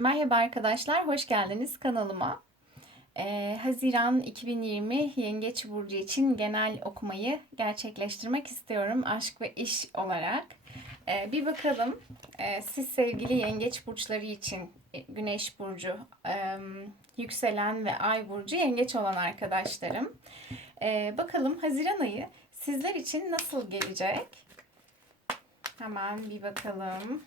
Merhaba arkadaşlar, hoş geldiniz kanalıma. Ee, Haziran 2020 Yengeç Burcu için genel okumayı gerçekleştirmek istiyorum aşk ve iş olarak. Ee, bir bakalım ee, siz sevgili Yengeç Burçları için e, Güneş Burcu, e, Yükselen ve Ay Burcu Yengeç olan arkadaşlarım. Ee, bakalım Haziran ayı sizler için nasıl gelecek? Hemen bir bakalım.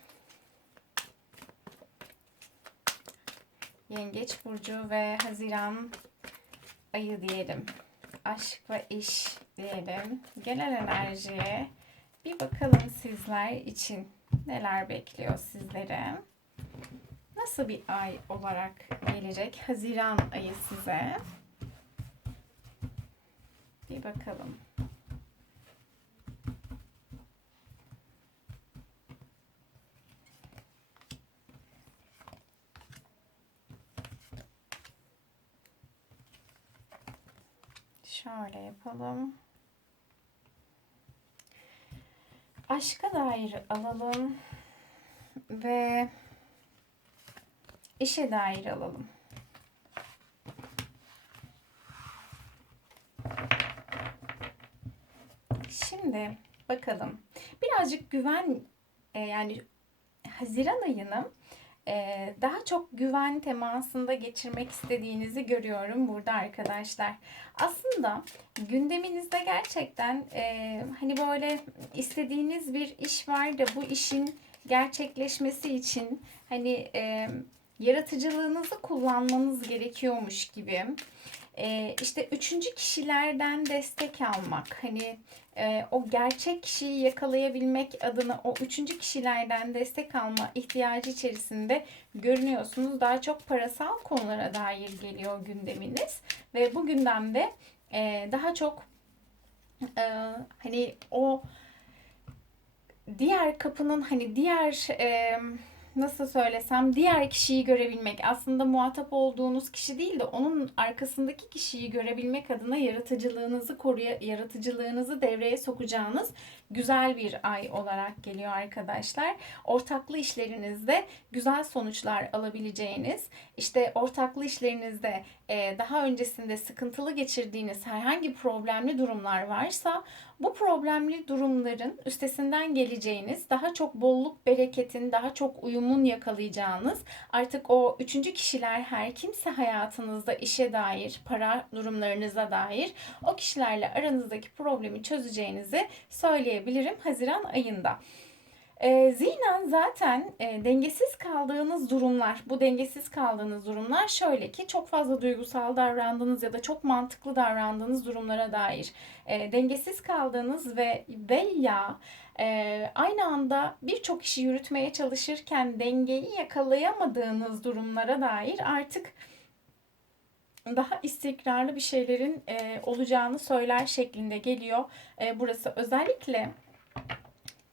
Yengeç burcu ve Haziran ayı diyelim. Aşk ve iş diyelim. Genel enerjiye bir bakalım sizler için neler bekliyor sizlere. Nasıl bir ay olarak gelecek Haziran ayı size? Bir bakalım. Şöyle yapalım. Aşka dair alalım ve işe dair alalım. Şimdi bakalım. Birazcık güven e, yani Haziran ayını e, daha çok güven temasında geçirmek istediğinizi görüyorum burada arkadaşlar. Aslında gündeminizde gerçekten e, hani böyle istediğiniz bir iş var da bu işin gerçekleşmesi için hani e, yaratıcılığınızı kullanmanız gerekiyormuş gibi. E, işte üçüncü kişilerden destek almak, hani e, o gerçek kişiyi yakalayabilmek adına o üçüncü kişilerden destek alma ihtiyacı içerisinde görünüyorsunuz. Daha çok parasal konulara dair geliyor gündeminiz ve bu gündemde e, daha çok e, hani o diğer kapının hani diğer e, nasıl söylesem diğer kişiyi görebilmek aslında muhatap olduğunuz kişi değil de onun arkasındaki kişiyi görebilmek adına yaratıcılığınızı koruya yaratıcılığınızı devreye sokacağınız güzel bir ay olarak geliyor arkadaşlar. Ortaklı işlerinizde güzel sonuçlar alabileceğiniz, işte ortaklı işlerinizde daha öncesinde sıkıntılı geçirdiğiniz herhangi problemli durumlar varsa bu problemli durumların üstesinden geleceğiniz, daha çok bolluk, bereketin, daha çok uyumun yakalayacağınız, artık o üçüncü kişiler her kimse hayatınızda işe dair, para durumlarınıza dair o kişilerle aranızdaki problemi çözeceğinizi söyleyebilirim Haziran ayında. E, zihnen zaten e, dengesiz kaldığınız durumlar, bu dengesiz kaldığınız durumlar şöyle ki çok fazla duygusal davrandığınız ya da çok mantıklı davrandığınız durumlara dair e, dengesiz kaldığınız ve veya e, aynı anda birçok işi yürütmeye çalışırken dengeyi yakalayamadığınız durumlara dair artık daha istikrarlı bir şeylerin e, olacağını söyler şeklinde geliyor. E, burası özellikle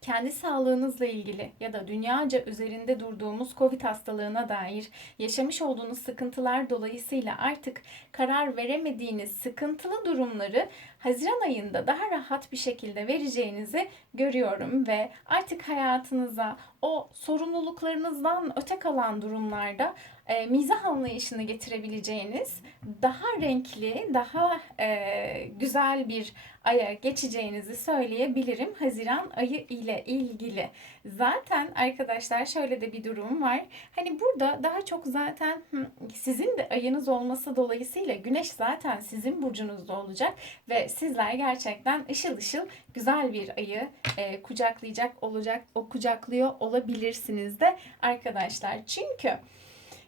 kendi sağlığınızla ilgili ya da dünyaca üzerinde durduğumuz Covid hastalığına dair yaşamış olduğunuz sıkıntılar dolayısıyla artık karar veremediğiniz sıkıntılı durumları Haziran ayında daha rahat bir şekilde vereceğinizi görüyorum ve artık hayatınıza o sorumluluklarınızdan öte kalan durumlarda e, mizah anlayışını getirebileceğiniz daha renkli, daha e, güzel bir aya geçeceğinizi söyleyebilirim Haziran ayı ile ilgili. Zaten arkadaşlar şöyle de bir durum var. Hani burada daha çok zaten sizin de ayınız olması dolayısıyla güneş zaten sizin burcunuzda olacak ve sizler gerçekten ışıl ışıl güzel bir ayı e, kucaklayacak olacak, o kucaklıyor olabilirsiniz de arkadaşlar. Çünkü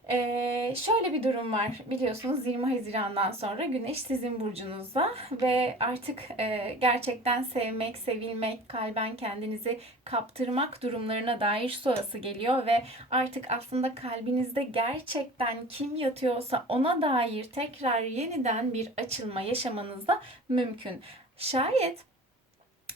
ee, şöyle bir durum var biliyorsunuz 20 Haziran'dan sonra Güneş sizin burcunuzda ve artık e, gerçekten sevmek, sevilmek, kalben kendinizi kaptırmak durumlarına dair sonrası geliyor ve artık aslında kalbinizde gerçekten kim yatıyorsa ona dair tekrar yeniden bir açılma yaşamanız da mümkün. Şayet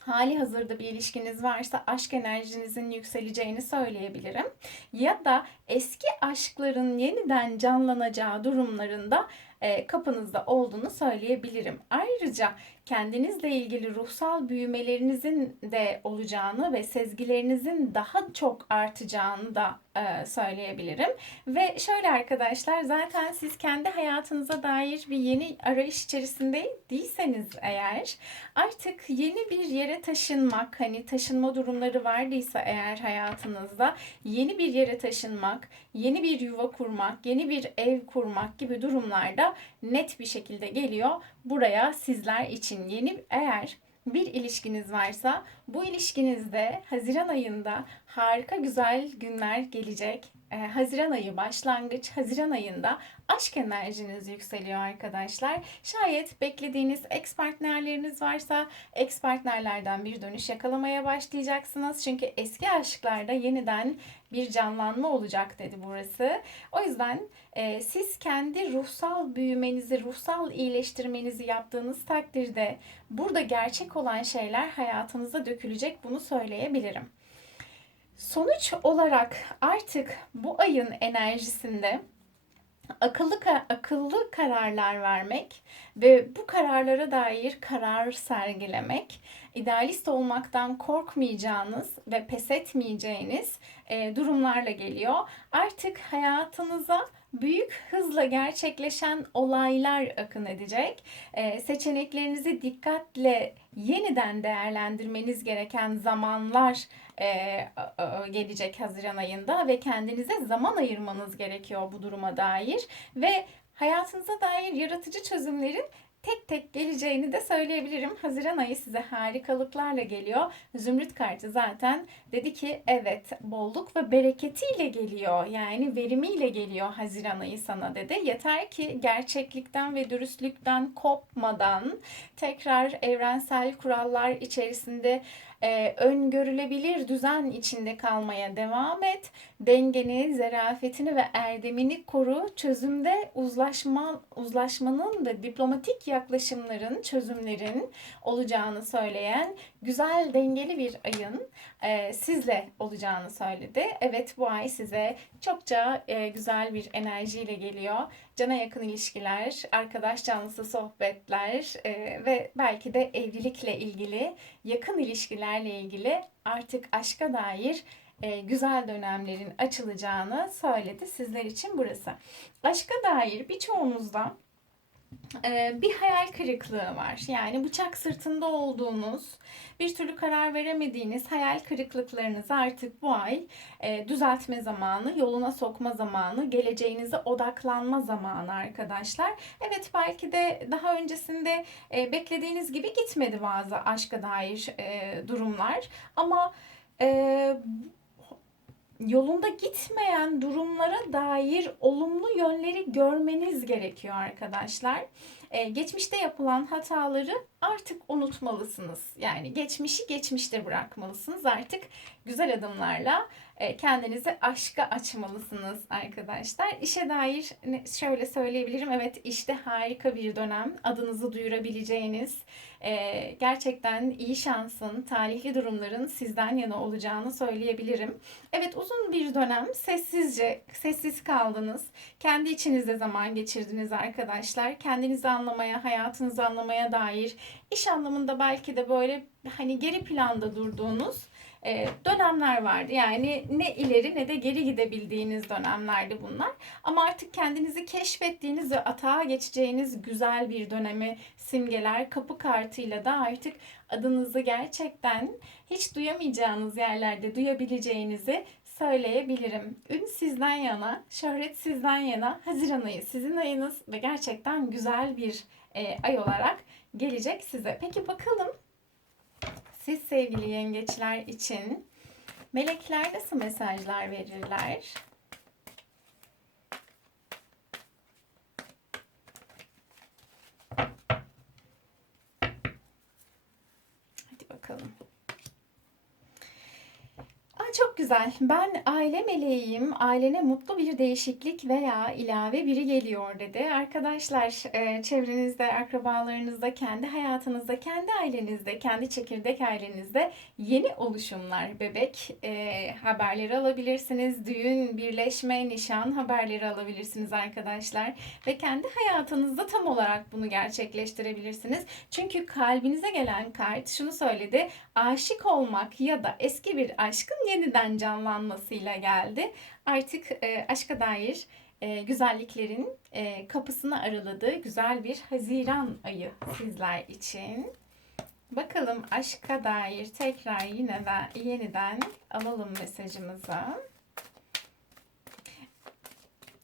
hali hazırda bir ilişkiniz varsa aşk enerjinizin yükseleceğini söyleyebilirim. Ya da eski aşkların yeniden canlanacağı durumlarında e, kapınızda olduğunu söyleyebilirim. Ayrıca kendinizle ilgili ruhsal büyümelerinizin de olacağını ve sezgilerinizin daha çok artacağını da e, söyleyebilirim. Ve şöyle arkadaşlar zaten siz kendi hayatınıza dair bir yeni arayış içerisinde değilseniz eğer artık yeni bir yere taşınmak hani taşınma durumları vardıysa eğer hayatınızda yeni bir yere taşınmak, yeni bir yuva kurmak, yeni bir ev kurmak gibi durumlarda net bir şekilde geliyor buraya sizler için yeni eğer bir ilişkiniz varsa bu ilişkinizde Haziran ayında harika güzel günler gelecek. Ee, Haziran ayı başlangıç. Haziran ayında aşk enerjiniz yükseliyor arkadaşlar. Şayet beklediğiniz ex partnerleriniz varsa ex partnerlerden bir dönüş yakalamaya başlayacaksınız. Çünkü eski aşklarda yeniden bir canlanma olacak dedi burası. O yüzden e, siz kendi ruhsal büyümenizi, ruhsal iyileştirmenizi yaptığınız takdirde burada gerçek olan şeyler hayatınıza dökülecek bunu söyleyebilirim. Sonuç olarak artık bu ayın enerjisinde akıllı akıllı kararlar vermek ve bu kararlara dair karar sergilemek, idealist olmaktan korkmayacağınız ve pes etmeyeceğiniz e, durumlarla geliyor. Artık hayatınıza büyük hızla gerçekleşen olaylar akın edecek. E, seçeneklerinizi dikkatle yeniden değerlendirmeniz gereken zamanlar e, gelecek Haziran ayında ve kendinize zaman ayırmanız gerekiyor bu duruma dair ve hayatınıza dair yaratıcı çözümlerin tek tek geleceğini de söyleyebilirim. Haziran ayı size harikalıklarla geliyor. Zümrüt kartı zaten dedi ki evet bolluk ve bereketiyle geliyor. Yani verimiyle geliyor Haziran ayı sana dedi. Yeter ki gerçeklikten ve dürüstlükten kopmadan tekrar evrensel kurallar içerisinde e, öngörülebilir düzen içinde kalmaya devam et. Dengeni, zerafetini ve erdemini koru. Çözümde uzlaşma, uzlaşmanın ve diplomatik yaklaşımların, çözümlerin olacağını söyleyen güzel dengeli bir ayın e, sizle olacağını söyledi. Evet bu ay size çokça e, güzel bir enerjiyle geliyor. Cana yakın ilişkiler, arkadaş canlısı sohbetler e, ve belki de evlilikle ilgili, yakın ilişkilerle ilgili artık aşka dair e, güzel dönemlerin açılacağını söyledi sizler için burası. Aşka dair birçoğunuzda e, bir hayal kırıklığı var. Yani bıçak sırtında olduğunuz, bir türlü karar veremediğiniz hayal kırıklıklarınızı artık bu ay e, düzeltme zamanı, yoluna sokma zamanı, geleceğinize odaklanma zamanı arkadaşlar. Evet belki de daha öncesinde e, beklediğiniz gibi gitmedi bazı aşka dair durumlar ama yolunda gitmeyen durumlara dair olumlu yönleri görmeniz gerekiyor arkadaşlar. Ee, geçmişte yapılan hataları artık unutmalısınız. Yani geçmişi geçmişte bırakmalısınız. Artık güzel adımlarla kendinizi aşka açmalısınız arkadaşlar. İşe dair şöyle söyleyebilirim. Evet işte harika bir dönem. Adınızı duyurabileceğiniz, e, gerçekten iyi şansın, talihli durumların sizden yana olacağını söyleyebilirim. Evet uzun bir dönem sessizce, sessiz kaldınız. Kendi içinizde zaman geçirdiniz arkadaşlar. Kendinizi anlamaya, hayatınızı anlamaya dair iş anlamında belki de böyle hani geri planda durduğunuz e, dönemler vardı. Yani ne ileri ne de geri gidebildiğiniz dönemlerdi bunlar. Ama artık kendinizi keşfettiğiniz ve atağa geçeceğiniz güzel bir dönemi simgeler kapı kartıyla da artık adınızı gerçekten hiç duyamayacağınız yerlerde duyabileceğinizi söyleyebilirim. Ün sizden yana, şöhret sizden yana, Haziran ayı sizin ayınız ve gerçekten güzel bir e, ay olarak gelecek size. Peki bakalım siz sevgili yengeçler için melekler nasıl mesajlar verirler? Hadi bakalım. Güzel. Ben aile meleğiyim. Ailene mutlu bir değişiklik veya ilave biri geliyor dedi. Arkadaşlar, e, çevrenizde, akrabalarınızda, kendi hayatınızda, kendi ailenizde, kendi çekirdek ailenizde yeni oluşumlar, bebek e, haberleri alabilirsiniz. Düğün, birleşme, nişan haberleri alabilirsiniz arkadaşlar. Ve kendi hayatınızda tam olarak bunu gerçekleştirebilirsiniz. Çünkü kalbinize gelen kart şunu söyledi. Aşık olmak ya da eski bir aşkın yeniden canlanmasıyla geldi. Artık e, aşka dair e, güzelliklerin e, kapısını araladığı güzel bir Haziran ayı sizler için. Bakalım aşka dair tekrar yine de yeniden alalım mesajımızı.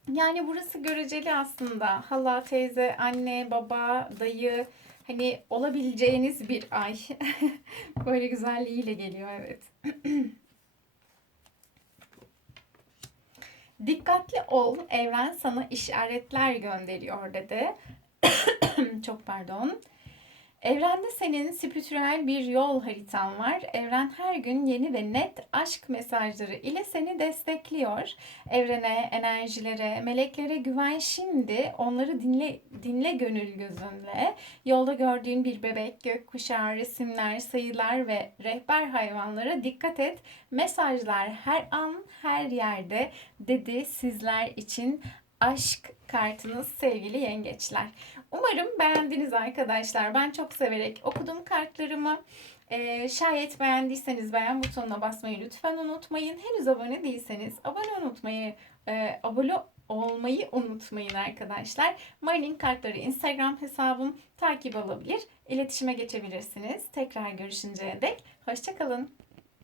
Yani burası göreceli aslında. Hala, teyze, anne, baba, dayı hani olabileceğiniz bir ay. Böyle güzelliğiyle geliyor evet. Dikkatli ol, evren sana işaretler gönderiyor dedi. Çok pardon. Evrende senin spiritüel bir yol haritan var. Evren her gün yeni ve net aşk mesajları ile seni destekliyor. Evrene, enerjilere, meleklere güven şimdi. Onları dinle, dinle gönül gözünle. Yolda gördüğün bir bebek, gökkuşağı, resimler, sayılar ve rehber hayvanlara dikkat et. Mesajlar her an, her yerde dedi sizler için aşk kartınız sevgili yengeçler. Umarım beğendiniz arkadaşlar. Ben çok severek okudum kartlarımı. Ee, şayet beğendiyseniz beğen butonuna basmayı lütfen unutmayın. Henüz abone değilseniz abone unutmayı, e, abone olmayı unutmayın arkadaşlar. Marinin kartları Instagram hesabım takip alabilir. İletişime geçebilirsiniz. Tekrar görüşünceye dek hoşçakalın.